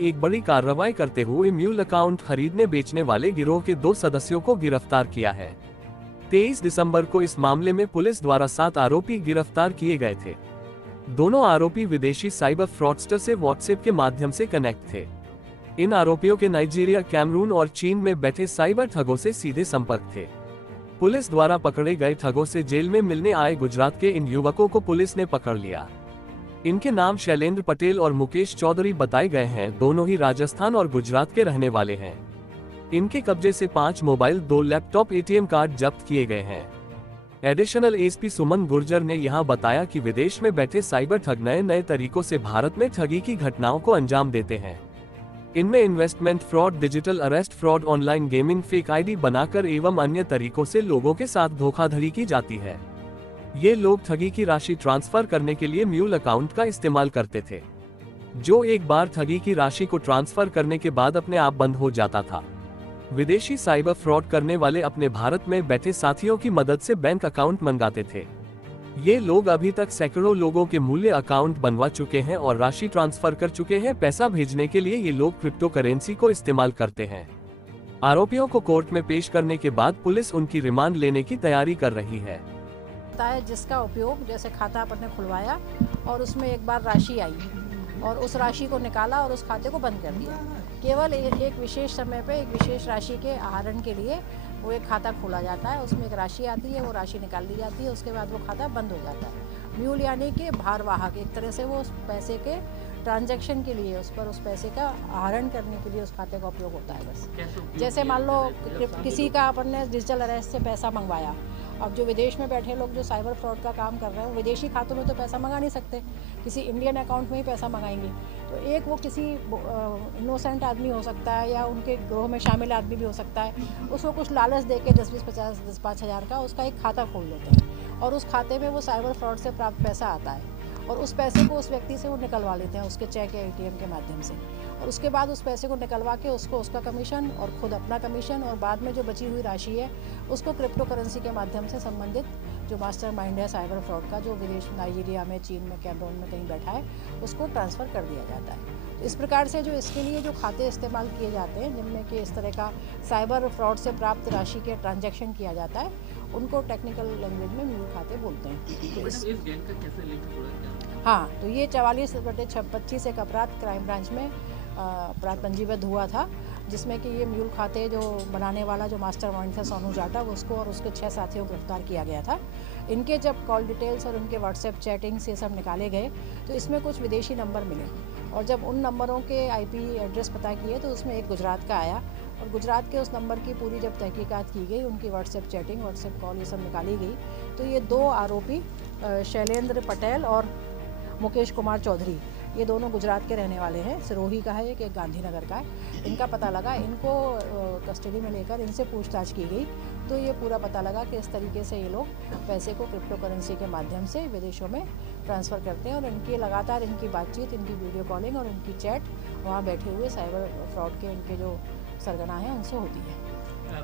एक बड़ी कार्रवाई करते हुए म्यूल अकाउंट खरीदने बेचने वाले गिरोह के 2 सदस्यों को गिरफ्तार किया है। 23 दिसंबर को इस मामले में पुलिस द्वारा 7 आरोपी गिरफ्तार किए गए थे। दोनों आरोपी विदेशी साइबर फ्रॉडस्टर से व्हाट्सएप के माध्यम से कनेक्ट थे। इन आरोपियों के नाइजीरिया, कैमरून और चीन में बैठे साइबर ठगों से सीधे संपर्क थे। पुलिस द्वारा पकड़े गए ठगों से जेल में मिलने आए गुजरात के इन युवकों को पुलिस ने पकड़ लिया। इनके नाम शैलेंद्र पटेल और मुकेश चौधरी बताए गए हैं। दोनों ही राजस्थान और गुजरात के रहने वाले हैं। इनके कब्जे से 5 मोबाइल, 2 लैपटॉप, ATM कार्ड जब्त किए गए हैं। एडिशनल एसपी सुमन गुर्जर ने यहां बताया कि विदेश में बैठे साइबर ठग नए नए तरीकों से भारत में ठगी की घटनाओं को अंजाम देते हैं। इनमें investment fraud, digital arrest fraud, online gaming, fake ID बनाकर एवं अन्य तरीकों से लोगों के साथ धोखाधड़ी की जाती है। ये लोग ठगी की राशि ट्रांसफर करने के लिए म्यूल अकाउंट का इस्तेमाल करते थे, जो एक बार ठगी की राशि को ट्रांसफर करने के बाद अपने आप बंद हो जाता था। विदेशी साइबर फ्रॉड करने वाले अपने भारत में बैठे साथियों की मदद से बैंक अकाउंट मंगाते थे। ये लोग अभी तक सैकड़ों लोगों के मूल्य अकाउंट बनवा चुके हैं और राशि ट्रांसफर कर चुके हैं। पैसा भेजने के लिए ये लोग क्रिप्टो करेंसी को इस्तेमाल करते हैं। आरोपियों को कोर्ट में पेश करने के बाद पुलिस उनकी रिमांड लेने की तैयारी कर रही है। जिसका उपयोग, जैसे खाता आपने खुलवाया और उसमें एक बार राशि आई और उस राशि को निकाला और उस खाते को बंद कर दिया। केवल एक विशेष समय पे एक विशेष राशि के आहरण के लिए वो एक खाता खोला जाता है। उसमें एक राशि आती है, वो राशि निकाल ली जाती है, उसके बाद वो खाता बंद हो जाता है। म्यूल यानी कि भारवाहक, एक तरह से वो उस पैसे के ट्रांजैक्शन के लिए, उस पर उस पैसे का आहरण करने के लिए उस खाते का उपयोग होता है। बस जैसे मान लो किसी का अपन ने डिजिटल अरेस्ट से पैसा मंगवाया। अब जो विदेश में बैठे लोग जो साइबर फ्रॉड का काम कर रहे हैं, विदेशी खातों में तो पैसा मंगा नहीं सकते, किसी इंडियन अकाउंट में ही पैसा मंगाएंगे। तो एक वो किसी इनोसेंट आदमी हो सकता है या उनके ग्रोह में शामिल आदमी भी हो सकता है, उसको कुछ लालच दे के 10-20-50 हज़ार का उसका एक खाता खोल लेते हैं और उस खाते में वो साइबर फ्रॉड से प्राप्त पैसा आता है और उस पैसे को उस व्यक्ति से वो निकलवा लेते हैं उसके चेक या ATM के माध्यम से। और उसके बाद उस पैसे को निकलवा के उसको उसका कमीशन और खुद अपना कमीशन और बाद में जो बची हुई राशि है उसको क्रिप्टो करेंसी के माध्यम से संबंधित जो मास्टरमाइंड है साइबर फ्रॉड का, जो विदेश, नाइजीरिया में, चीन में, कैमरून में कहीं बैठा है, उसको ट्रांसफ़र कर दिया जाता है। तो इस प्रकार से जो इसके लिए जो खाते इस्तेमाल किए जाते हैं, जिनमें कि इस तरह का साइबर फ्रॉड से प्राप्त राशि के ट्रांजैक्शन किया जाता है, उनको टेक्निकल लैंग्वेज में म्यूल खाते बोलते हैं। तो इस गैंग का कैसे लिंक जुड़ा? हाँ, तो ये 44/25 एक अपराध क्राइम ब्रांच में अपराध पंजीबद्ध हुआ था, जिसमें कि ये म्यूल खाते जो बनाने वाला जो मास्टरमाइंड था सोनू जाटव, उसको और उसके 6 साथियों को गिरफ्तार किया गया था। इनके जब कॉल डिटेल्स और उनके व्हाट्सएप चैटिंग्स ये सब निकाले गए तो इसमें कुछ विदेशी नंबर मिले और जब उन नंबरों के IP एड्रेस पता किए तो उसमें एक गुजरात का आया और गुजरात के उस नंबर की पूरी जब तहकीकात की गई, उनकी व्हाट्सएप चैटिंग, व्हाट्सएप कॉल ये सब निकाली गई, तो ये 2 आरोपी शैलेंद्र पटेल और मुकेश कुमार चौधरी, ये दोनों गुजरात के रहने वाले हैं। सिरोही का है एक गांधीनगर का है। इनका पता लगा, इनको कस्टडी में लेकर इनसे पूछताछ की गई तो ये पूरा पता लगा कि इस तरीके से ये लोग पैसे को क्रिप्टो करेंसी के माध्यम से विदेशों में ट्रांसफ़र करते हैं और इनकी लगातार इनकी बातचीत, इनकी वीडियो कॉलिंग और इनकी चैट वहाँ बैठे हुए साइबर फ्रॉड के इनके जो सरगना हैं उनसे होती है।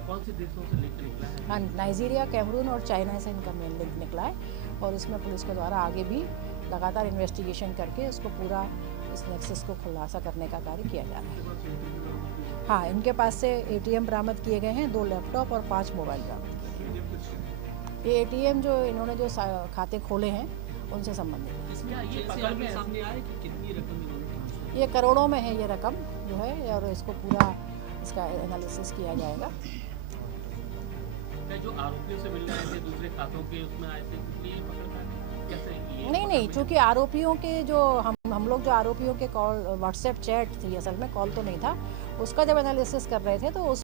कौन से देशों से लिंक निकला है? हाँ, नाइजीरिया, कैमरून और चाइना से इनका मेन लिंक निकला है और इसमें पुलिस के द्वारा आगे भी लगातार इन्वेस्टिगेशन करके इसको पूरा इस नेक्सस को खुलासा करने का कार्य किया जा रहा है। हाँ, इनके पास से ATM बरामद किए गए हैं, 2 लैपटॉप और 5 मोबाइल बरामद किए गए। ये ATM जो इन्होंने जो खाते खोले हैं उनसे संबंधित है। ये करोड़ों में है ये रकम जो है और इसको पूरा इसका एनालिसिस किया जाएगा। जो आरोपियों से मिल रहे थे दूसरे खातों के उसमें आए थे, इसलिए पकड़ता है कैसे? नहीं, चूँकि आरोपियों के जो हम लोग जो आरोपियों के कॉल व्हाट्सएप चैट थी, असल में कॉल तो नहीं था, उसका जब एनालिसिस कर रहे थे तो उस